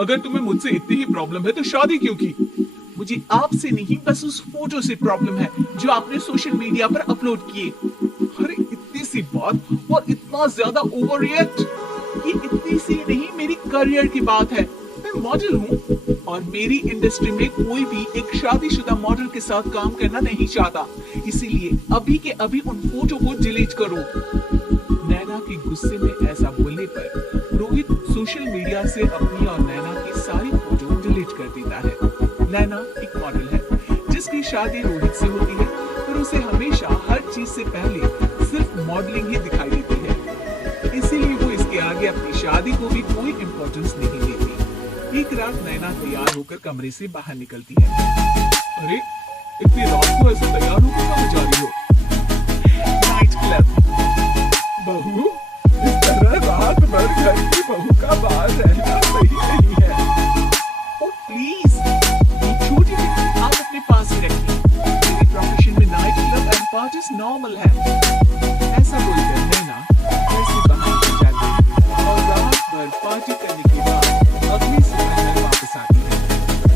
अगर तुम्हें मुझसे इतनी ही प्रॉब्लम है तो शादी क्यों की? मुझे आपसे नहीं, बस उस फोटो से प्रॉब्लम है जो आपने सोशल मीडिया पर अपलोड किए। अरे इतनी सी बात और इतना ज्यादा ओवर रिएक्ट? ये इतनी सी नहीं, मेरी करियर की बात है। मैं मॉडल हूँ और मेरी इंडस्ट्री में कोई भी एक शादीशुदा मॉडल के साथ काम करना नहीं चाहता। इसीलिए अभी के अभी उन फोटो को डिलीट करो। नैना के गुस्से में ऐसा बोलने पर रोहित सोशल मीडिया से अपनी और नैना की सारी फोटो डिलीट कर देता है। नैना एक मॉडल है जिसकी शादी रोहित से होती है, पर उसे हमेशा हर चीज से पहले सिर्फ मॉडलिंग ही दिखाई देती है। इसीलिए वो इसके आगे अपनी शादी को भी कोई इम्पोर्टेंस नहीं देती। एक रात नैना तैयार होकर कमरे से बाहर निकलती है। अरे इतनी रात को ऐसे तैयार होकर कहाँ जा रही हो? Night club. बहू, इस तरह रात भर घर की बहू का बाहर रहना सही नहीं है। ओ प्लीज, ये छोटी टिप्स आप अपने पास ही रखिए। मेरी प्रोफेशन में night club and parties normal है। ऐसा बोलकर नैना घर से बाहर निकल जाती है और रात भर पार्टी करने के बाद अगली सुबह घर वापस आती है,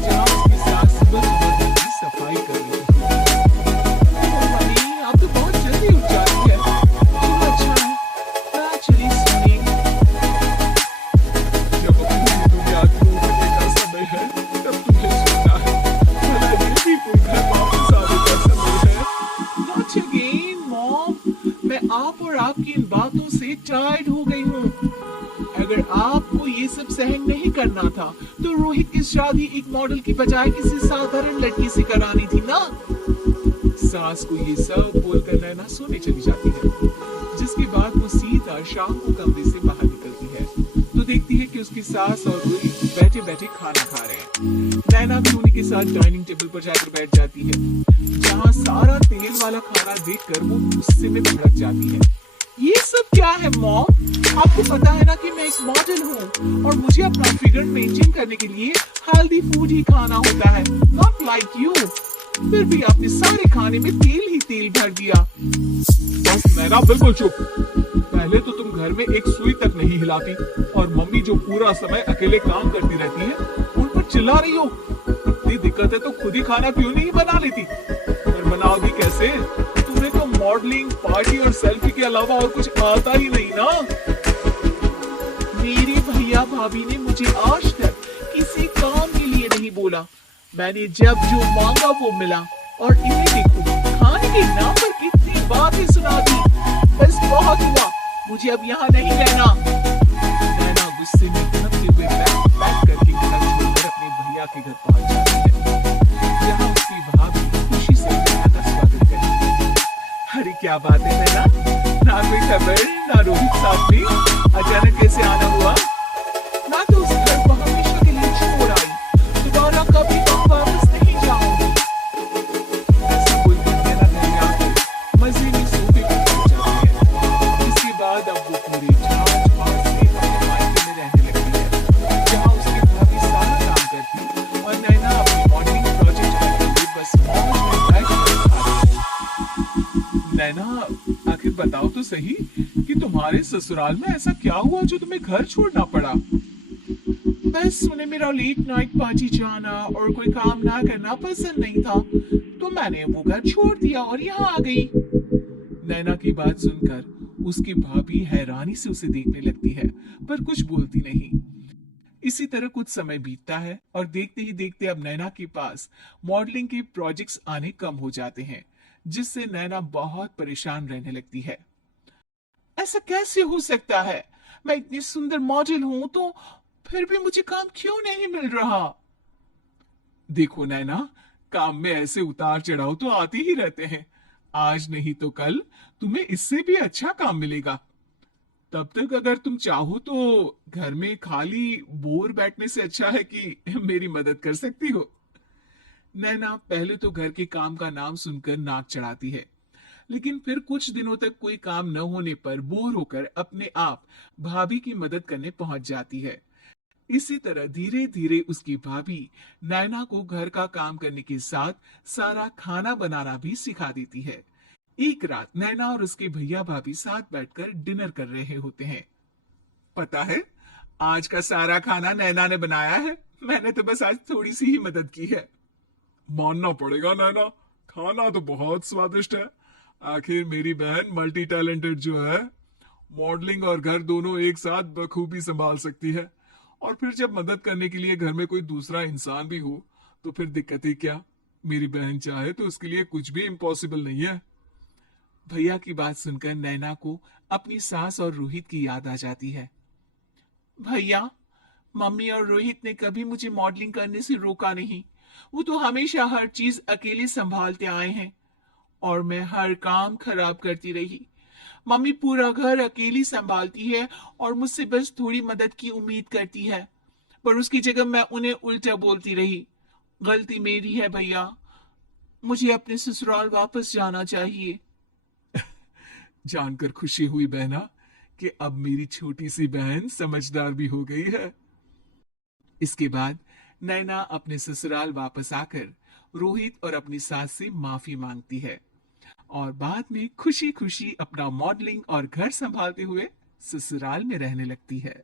जहाँ उसकी सास सुबह सुबह घर की सफाई कर रही होती है। ओ मम्मी, आप तो बहुत जल्दी उठ जाती है। चलो अच्छा है, मैं चली सोने। जब अपनी दुनिया को उठने का समय है तब तुम्हें सोना है। भला ये भी कोई घर वापस आने का समय है? Not again, Mom. मैं आप और आपकी इन बातों से टायर्ड हो गई हूँ। अगर आपको ये सब सहन नहीं करना था तो रोहित की शादी एक मॉडल की बजाय किसी साधारण लड़की से करानी थी ना। सास को ये सब बोलकर नैना सोने चली जाती है, जिसके बाद वो सीधा शाम को कमरे से बाहर निकलती है तो देखती है कि उसकी सास और रोहित बैठे बैठे खाना खा रहे हैं। नैना भी उन्हीं के साथ डाइनिंग टेबल पर जाकर बैठ जाती है, जहाँ सारा तेल वाला खाना देखकर वो गुस्से में भड़क जाती है। ये सब क्या है मॉम? आपको पता है ना कि मैं एक मॉडल हूँ और मुझे अपना फिगर मेंटेन करने के लिए हेल्दी फूड ही खाना होता है, नॉट लाइक यू। फिर भी आपने सारे खाने में तेल ही तेल भर दिया। बस नैना, बिल्कुल चुप। पहले तो तुम घर में एक सुई तक नहीं हिलाती और मम्मी जो पूरा समय अकेले काम करती रहती है उन पर चिल्ला रही हो। इतनी दिक्कत है तो खुद ही खाना क्यों नहीं बना लेती? और बनाओगी कैसे? तुम्हें तो मॉडलिंग, पार्टी और सेल्फी के अलावा और कुछ आता ही नहीं ना। मेरे भैया भाभी ने मुझे आज तक किसी काम के लिए नहीं बोला। मैंने जब जो मांगा वो मिला और इन्हें देखो, खाने के नाम पर कितनी बातें सुना दी। बस बहुत हुआ, मुझे अब यहाँ नहीं रहना। नैना गुस्से में भड़कते हुए बैग पैक करके घर छोड़कर अपने भैया के घर पहुंच जाती है, जहाँ उसकी भाभी खुशी से नैना का स्वागत करती है। अरे क्या बात है नैना, ना कोई खबर ना रोहित साथ में, अचानक कैसे आना हुआ? मैं तो उस घर को हमेशा के लिए छोड़ आई, दोबारा कभी वापस नहीं जाऊंगी। ऐसा बोलकर नैना घर आकर मजे में सोफे पर बैठ जाती है। इसके बाद अब वो पूरे झांझ बाज से अपने मायके में रहने लगती है, जहाँ उसकी भाभी सारा काम करती और नैना अपनी मॉडलिंग प्रोजेक्ट करके बस मौज में बैठ कर। नैना, आखिर बताओ तो सही कि तुम्हारे ससुराल में ऐसा क्या हुआ जो तुम्हें घर छोड़ना पड़ा? बस उन्हें मेरा लेट नाइट पार्टी जाना और कोई काम ना करना पसंद नहीं था, तो मैंने वो घर छोड़ दिया और यहाँ आ गई। नैना की बात सुनकर उसकी भाभी हैरानी से उसे देखने लगती है, पर कुछ बोलती नहीं। इसी तरह कुछ समय बीतता है और देखते ही देखते अब नैना के पास मॉडलिंग के प्रोजेक्ट्स आने कम हो जाते हैं, जिससे नैना बहुत परेशान रहने लगती है। ऐसा कैसे हो सकता है? मैं इतनी सुंदर मॉडल हूं तो फिर भी मुझे काम क्यों नहीं मिल रहा? देखो नैना, काम में ऐसे उतार चढ़ाव तो आते ही रहते हैं। आज नहीं तो कल तुम्हें इससे भी अच्छा काम मिलेगा। तब तक अगर तुम चाहो तो घर में खाली बोर बैठने से अच्छा है कि मेरी मदद कर सकती हो। नैना पहले तो घर के काम का नाम सुनकर नाक चढ़ाती है, लेकिन फिर कुछ दिनों तक कोई काम न होने पर बोर होकर अपने आप भाभी की मदद करने पहुंच जाती है। इसी तरह धीरे धीरे उसकी भाभी नैना को घर का काम करने के साथ सारा खाना बनाना भी सिखा देती है। एक रात नैना और उसके भैया भाभी साथ बैठकर डिनर कर रहे होते हैं। पता है, आज का सारा खाना नैना ने बनाया है, मैंने तो बस आज थोड़ी सी ही मदद की है। मानना पड़ेगा नैना, खाना तो बहुत स्वादिष्ट है। आखिर मेरी बहन मल्टी टैलेंटेड जो है, मॉडलिंग और घर दोनों एक साथ बखूबी संभाल सकती है। और फिर जब मदद करने के लिए घर में कोई दूसरा इंसान भी हो तो फिर दिक्कत ही क्या। मेरी बहन चाहे तो उसके लिए कुछ भी इम्पॉसिबल नहीं है। भैया की बात सुनकर नैना को अपनी सास और रोहित की याद आ जाती है। भैया, मम्मी और रोहित ने कभी मुझे मॉडलिंग करने से रोका नहीं। वो तो हमेशा हर चीज अकेले संभालते आए हैं और मैं हर काम खराब करती रही। मम्मी पूरा घर अकेली संभालती है और मुझसे बस थोड़ी मदद की उम्मीद करती है, पर उसकी जगह मैं उन्हें उल्टा बोलती रही। गलती मेरी है भैया, मुझे अपने ससुराल वापस जाना चाहिए। जानकर खुशी हुई बहना कि अब मेरी छोटी सी बहन समझदार भी हो गई है। इसके बाद नैना अपने ससुराल वापस आकर रोहित और अपनी सास से माफी मांगती है और बाद में खुशी खुशी अपना मॉडलिंग और घर संभालते हुए ससुराल में रहने लगती है।